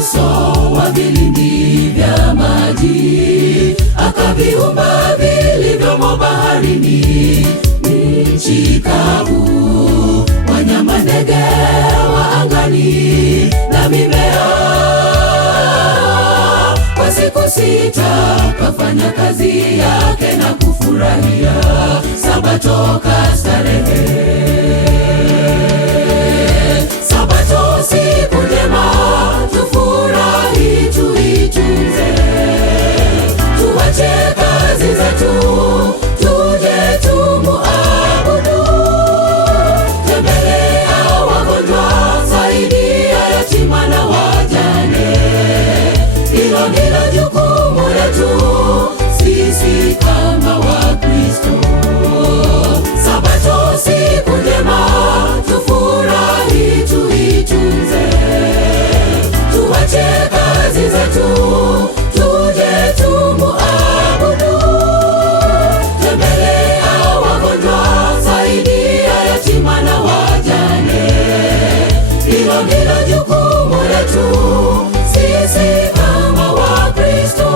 uso wa vilindi vya maji, akaviumba vilivyomo baharini, nchi kavu, wanyama, ndege wa angani na mimea. Kwa siku sita kafanya kazi yake na kufurahia, Sabato kastarehe. Sabato siku njema, tufurahi tuitunze, tuache kazi zetu, tuje tumuabudu. Tembelea wagonjwa, saidia yatima na wajane, hilo ndilo jukumu letu sisi kama Wakristo. Sabato siku njema, tufurahi tuitunze, tuache kazi zetu, tuje tumuabudu. Tembelea wagonjwa, saidia yatima na wajane, hilo ndilo jukumu letu sisi kama Wakristo.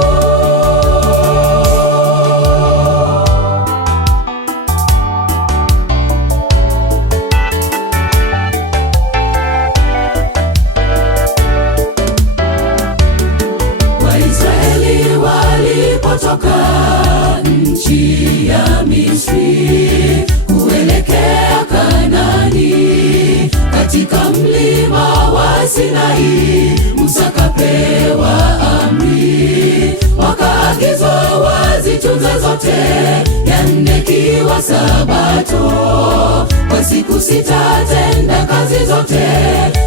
Waisraeli walipotoka nchi ya Misri kuelekea Kanaani, katika mlima wa Sinai Musa kapewa amri, wakaagizwa wazitunze zote, ya nne ikiwa Sabato. Kwa siku sita tenda kazi zote,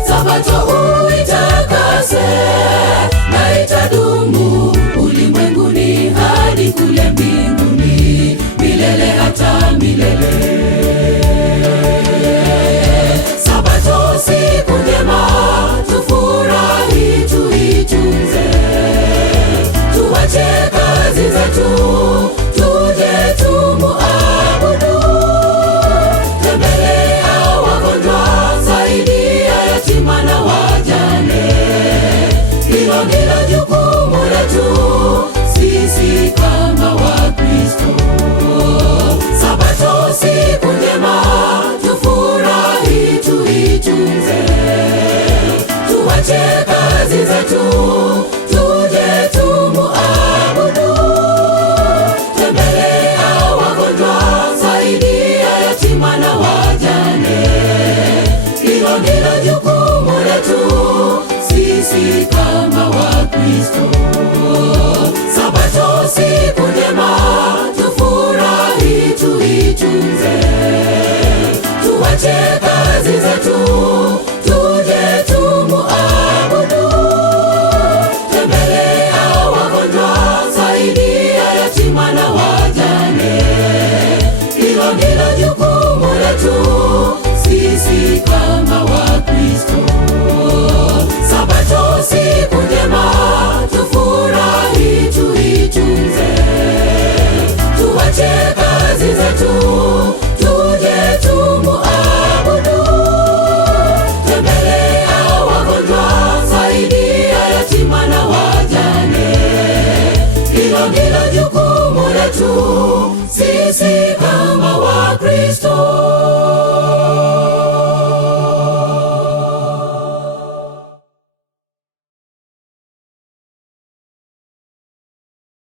Sabato uitakase, na itadumu ulimwenguni hadi kule mbinguni, milele hata milele. Sabato siku njema, tufurahi tuitunze, tuache kazi zetu, tuje tumuabudu. Tembelea wagonjwa, saidia yatima na wajane, hilo ndilo jukumu letu sisi kama Wakristo. Sabato siku njema, tufurahi tuitunze, tuache kazi zetu, tuje tumuabudu. Tembelea wagonjwa, saidia yatima na wajane, hilo ndilo jukumu letu sisi kama Wakristo. Sabato siku njema, tufurahi tuitunze, tuache kazi zetu, tuje tumuabudu. Tembelea wagonjwa, saidia yatima na wajane, hilo ndilo jukumu letu sisi kama Wakristo. Sabato siku njema, tufurahi tuitunze, tuache kazi zetu, tuje tumuabudu. Tembelea wagonjwa, saidia yatima na wajane, hilo ndilo jukumu letu sisi kama Wakristo.